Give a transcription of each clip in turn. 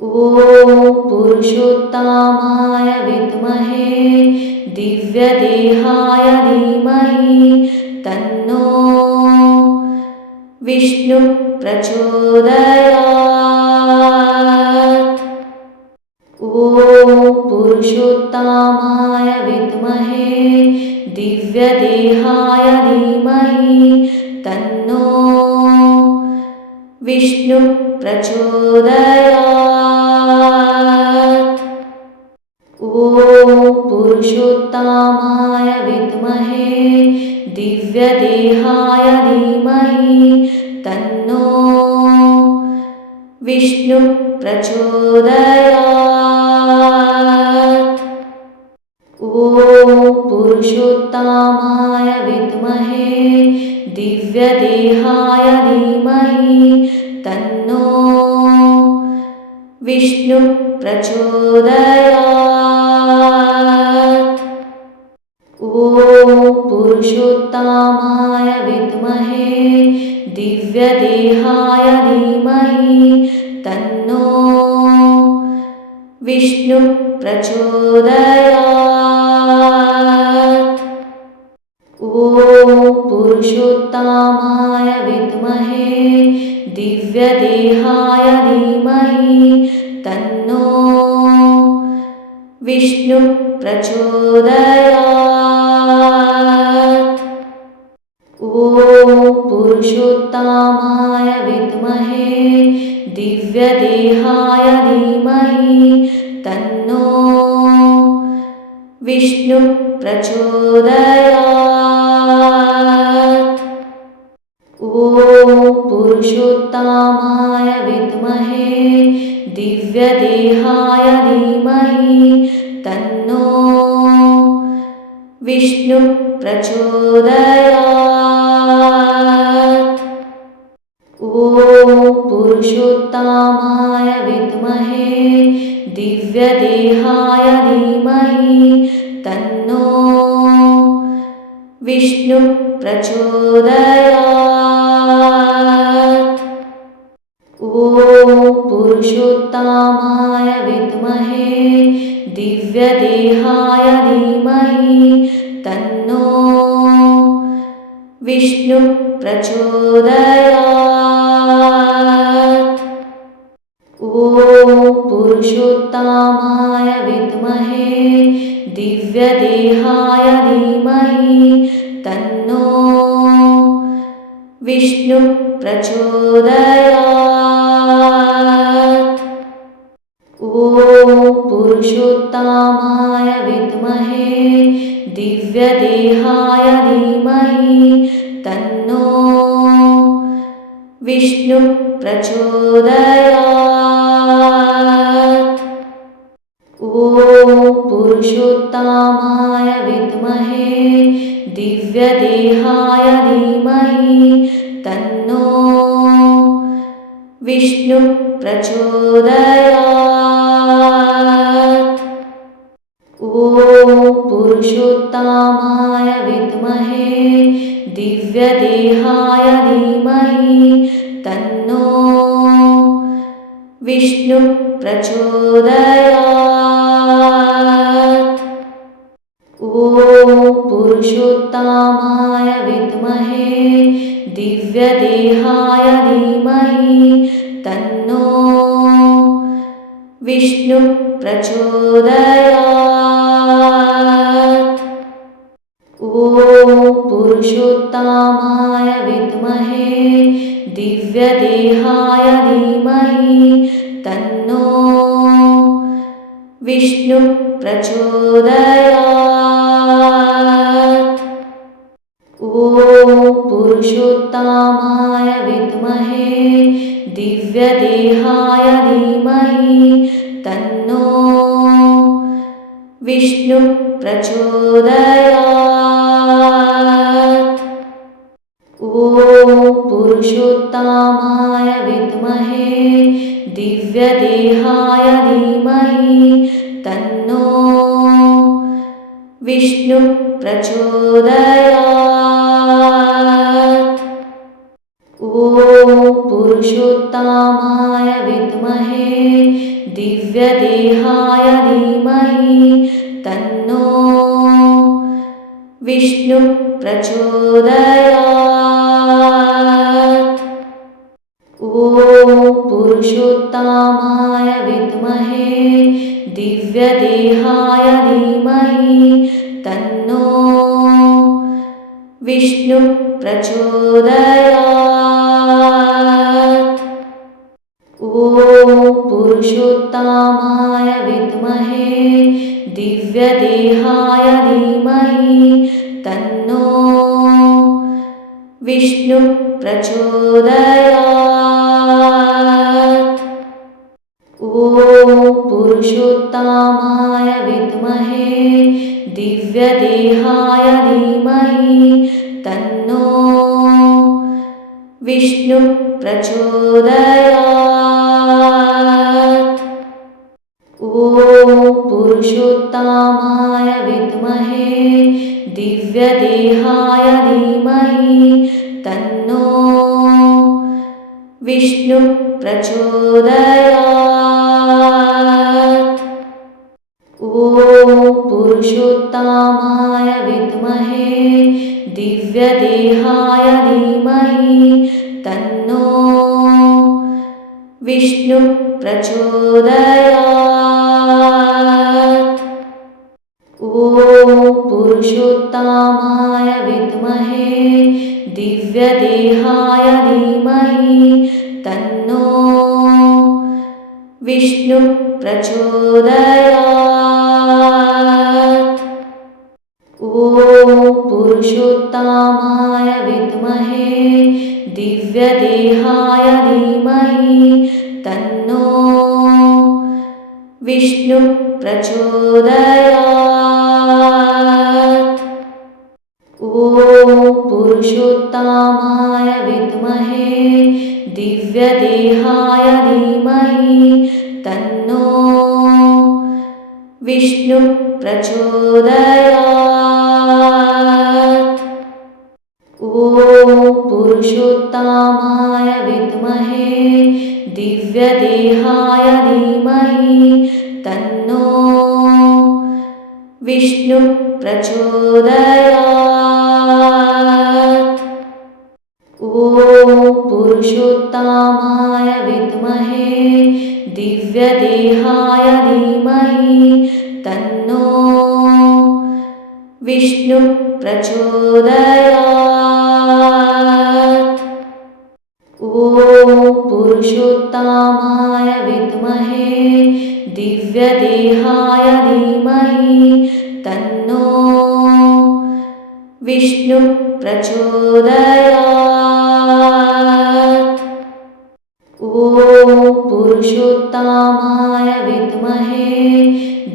ॐ पुरुषोत्तमाय विद्महे दिव्यदेहाय धीमहि तन्नो विष्णु प्रचोदयात्। ॐ पुरुषोत्तमाय विद्महे दिव्यदेहाय धीमहि तन्नो विष्णु प्रचोदयात्। ॐ पुरुषोत्तमाय विद्महे दिव्यदेहाय धीमहि तन्नो विष्णु प्रचोदयात्। ॐ पुरुषोत्तमाय विद्महे दिव्यदेहाय धीमहि तन्नो विष्णु प्रचोदयात्। ॐ पुरुषोत्तमाय विद्महे दिव्यदेहाय धीमहि तन्नो विष्णु प्रचोदयात्। ॐ पुरुषोत्तमाय विद्महे दिव्यदेहाय धीमहि तन्नो विष्णु प्रचोदयात्। ॐ पुरुषोत्तमाय विद्महे दिव्यदेहाय धीमहि तन्नो विष्णु प्रचोदयात्। ॐ पुरुषोत्तमाय विद्महे दिव्यदेहाय धीमहि तन्नो विष्णु प्रचोदयात्। ॐ पुरुषोत्तमाय विद्महे दिव्यदेहाय धीमहि तन्नो विष्णु प्रचोदयात्। ॐ पुरुषोत्तमाय विद्महे दिव्यदेहाय धीमहि तन्नो विष्णु प्रचोदयात्। ॐ पुरुषोत्तमाय विद्महे दिव्यदेहाय धीमहि तन्नो विष्णु प्रचोदयात्। ॐ पुरुषोत्तमाय विद्महे दिव्यदेहाय धीमहि तन्नो विष्णु प्रचोदयात्। ॐ पुरुषोत्तमाय विद्महे दिव्यदेहाय धीमहि तन्नो विष्णु प्रचोदयात्। ॐ पुरुषोत्तमाय विद्महे दिव्यदेहाय धीमहि तन्नो विष्णु प्रचोदयात्। ॐ पुरुषोत्तमाय विद्महे दिव्यदेहाय धीमहि तन्नो विष्णु प्रचोदयात्। ॐ पुरुषोत्तमाय विद्महे दिव्यदेहाय धीमहि तन्नो विष्णु प्रचोदयात्। ॐ पुरुषोत्तमाय विद्महे दिव्यदेहाय धीमहि तन्नो विष्णु प्रचोदयात्। ॐ पुरुषोत्तमाय विद्महे दिव्यदेहाय धीमहि तन्नो विष्णु प्रचोदयात्। ॐ पुरुषोत्तमाय विद्महे दिव्यदेहाय धीमहि तन्नो विष्णुः प्रचोदयात्। ॐ पुरुषोत्तमाय विद्महे दिव्यदेहाय धीमहि तन्नो विष्णुः प्रचोदयात्। ॐ पुरुषोत्तमाय विद्महे दिव्यदेहाय धीमहि तन्नो विष्णुः प्रचोदयात्। ॐ पुरुषोत्तमाय विद्महे दिव्यदेहाय धीमहि तन्नो विष्णुः प्रचोदयात्। ॐ पुरुषोत्तमाय विद्महे दिव्यदेहाय धीमहि तन्नो विष्णुः प्रचोदयात्। ॐ पुरुषोत्तमाय विद्महे दिव्यदेहाय धीमहि तन्नो विष्णुः प्रचोदयात्। ॐ पुरुषोत्तमाय विद्महे दिव्यदेहाय धीमहि तन्नो विष्णुः प्रचोदयात्। ॐ पुरुषोत्तमाय विद्महे दिव्यदेहाय धीमहि तन्नो विष्णुः प्रचोदयात्। ॐ पुरुषोत्तमाय विद्महे दिव्यदेहाय धीमहि तन्नो विष्णुः प्रचोदयात्। ॐ पुरुषोत्तमाय विद्महे दिव्यदेहाय धीमहि तन्नो विष्णुः प्रचोदयात्। ॐ पुरुषोत्तमाय विद्महे दिव्यदेहाय धीमहि तन्नो विष्णुः प्रचोदयात्। ॐ पुरुषोत्तमाय विद्महे दिव्यदेहाय धीमहि तन्नो विष्णुः प्रचोदयात्। ॐ पुरुषोत्तमाय विद्महे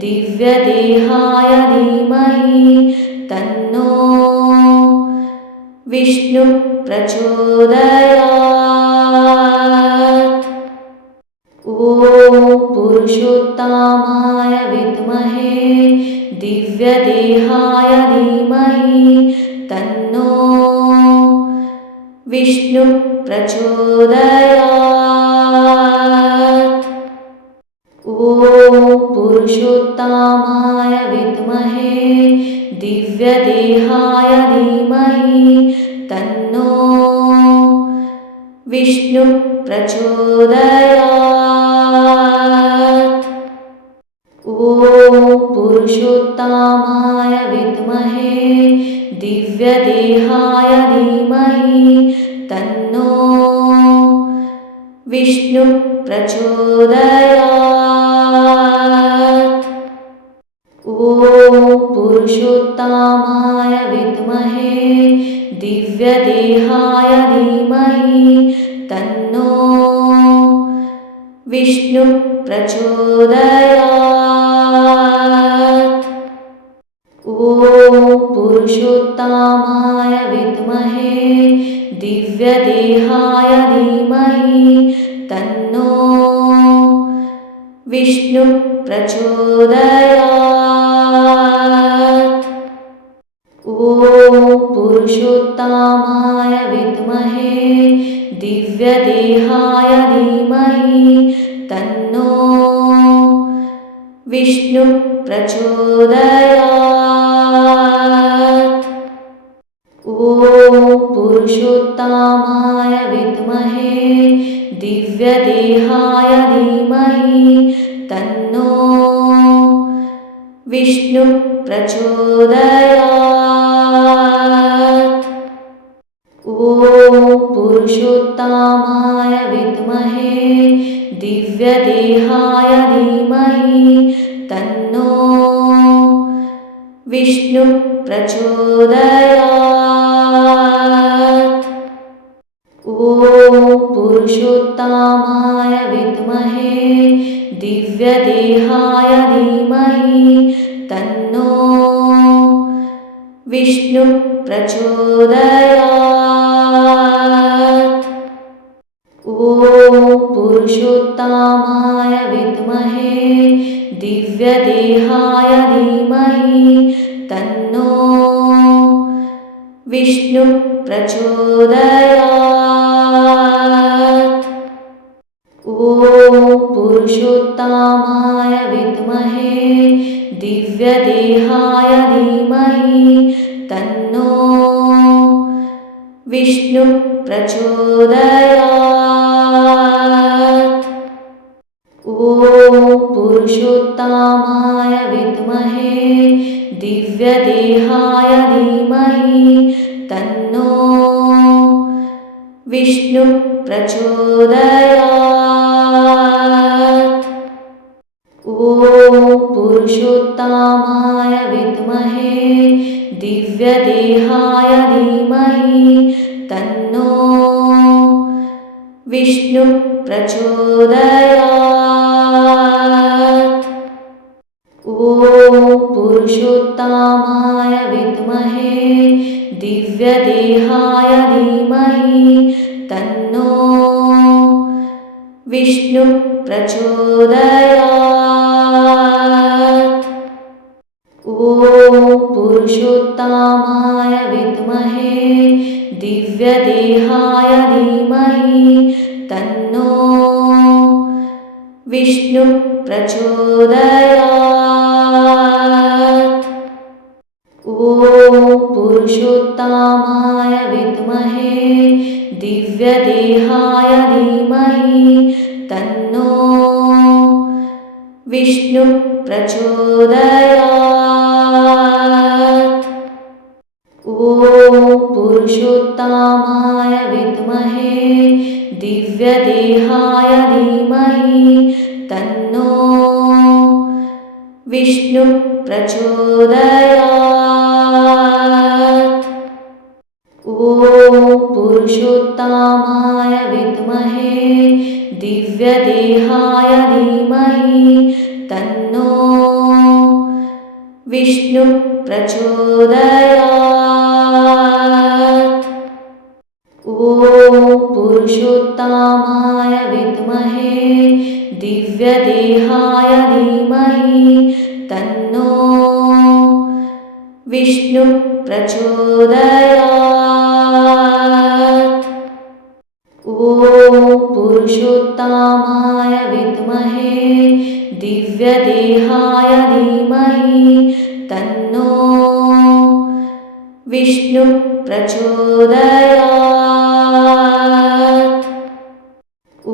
दिव्यदेहाय धीमहि तन्नो विष्णुः प्रचोदयात्। ॐ पुरुषोत्तमाय विद्महे दिव्यदेहाय धीमहि तन्नो विष्णुः प्रचोदयात्। ॐ पुरुषोत्तमाय विद्महे दिव्यदेहाय धीमहि तन्नो विष्णुः प्रचोदयात्। ॐ पुरुषोत्तमाय विद्महे दिव्यदेहाय धीमहि तन्नो विष्णुः प्रचोदयात्। ॐ पुरुषोत्तमाय विद्महे दिव्यदेहाय धीमहि तन्नो विष्णुः प्रचोदयात्। ॐ पुरुषोत्तमाय विद्महे दिव्यदेहाय धीमहि तन्नो विष्णुः प्रचोदयात्। ॐ पुरुषोत्तमाय विद्महे दिव्यदेहाय धीमहि तन्नो विष्णु प्रचोदयात्। ॐ पुरुषोत्तमाय विद्महे दिव्यदेहाय धीमहि तन्नो विष्णु प्रचोदयात्। ॐ पुरुषोत्तमाय विद्महे दिव्यदेहाय धीमहि तन्नो विष्णु प्रचोदयात्। ॐ पुरुषोत्तमाय विद्महे दिव्यदेहाय धीमहि तन्नो विष्णु प्रचोदयात्। ॐ पुरुषोत्तमाय विद्महे दिव्यदेहाय धीमहि तन्नो विष्णु प्रचोदयात्। ॐ पुरुषोत्तमाय विद्महे दिव्यदेहाय धीमहि तन्नो विष्णु प्रचोदयात्। ॐ पुरुषोत्तमाय विद्महे दिव्यदेहाय धीमहि तन्नो विष्णु प्रचोदयात्। ॐ पुरुषोत्तमाय विद्महे दिव्यदेहाय धीमहि तन्नो विष्णु प्रचोदयात्। ॐ पुरुषोत्तमाय विद्महे दिव्यदेहाय धीमहि तन्नो विष्णु प्रचोदयात्। ॐ पुरुषोत्तमाय विद्महे दिव्यदेहाय धीमहि तन्नो विष्णु प्रचोदयात्। ॐ पुरुषोत्तमाय विद्महे दिव्यदेहाय धीमहि तन्नो विष्णु प्रचोदयात्। ॐ पुरुषोत्तमाय विद्महे दिव्यदेहाय धीमहि तन्नो विष्णु प्रचोदयात्। ॐ पुरुषोत्तमाय विद्महे दिव्यदेहाय धीमहि तन्नो विष्णु प्रचोदयात्। ॐ पुरुषोत्तमाय विद्महे दिव्यदेहाय धीमहि तन्नो विष्णु प्रचोदयात्। ॐ पुरुषोत्तमाय विद्महे दिव्यदेहाय धीमहि तन्नो विष्णु प्रचोदयात्। ॐ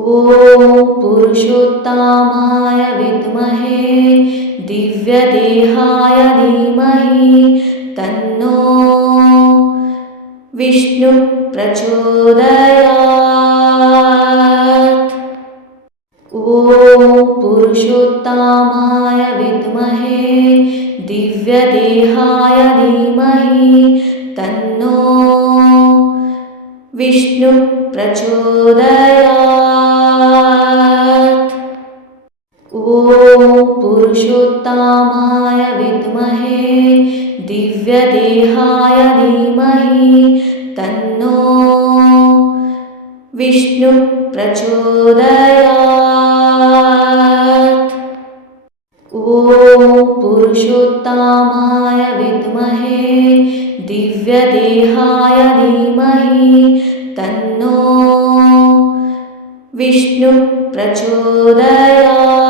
पुरुषोत्तमाय विद्महे दिव्यदेहाय धीमहि तन्नो विष्णु प्रचोदयात्। ॐ पुरुषोत्तमाय विद्महे दिव्यदेहाय धीमहि तन्नो विष्णु प्रचोदयात्। ॐ पुरुषोत्तमाय विद्महे दिव्यदेहाय धीमहि तन्नो विष्णु प्रचोदयात्। ॐ पुरुषोत्तमाय विद्महे दिव्यदेहाय धीमहि तन्नो विष्णु प्रचोदयात्।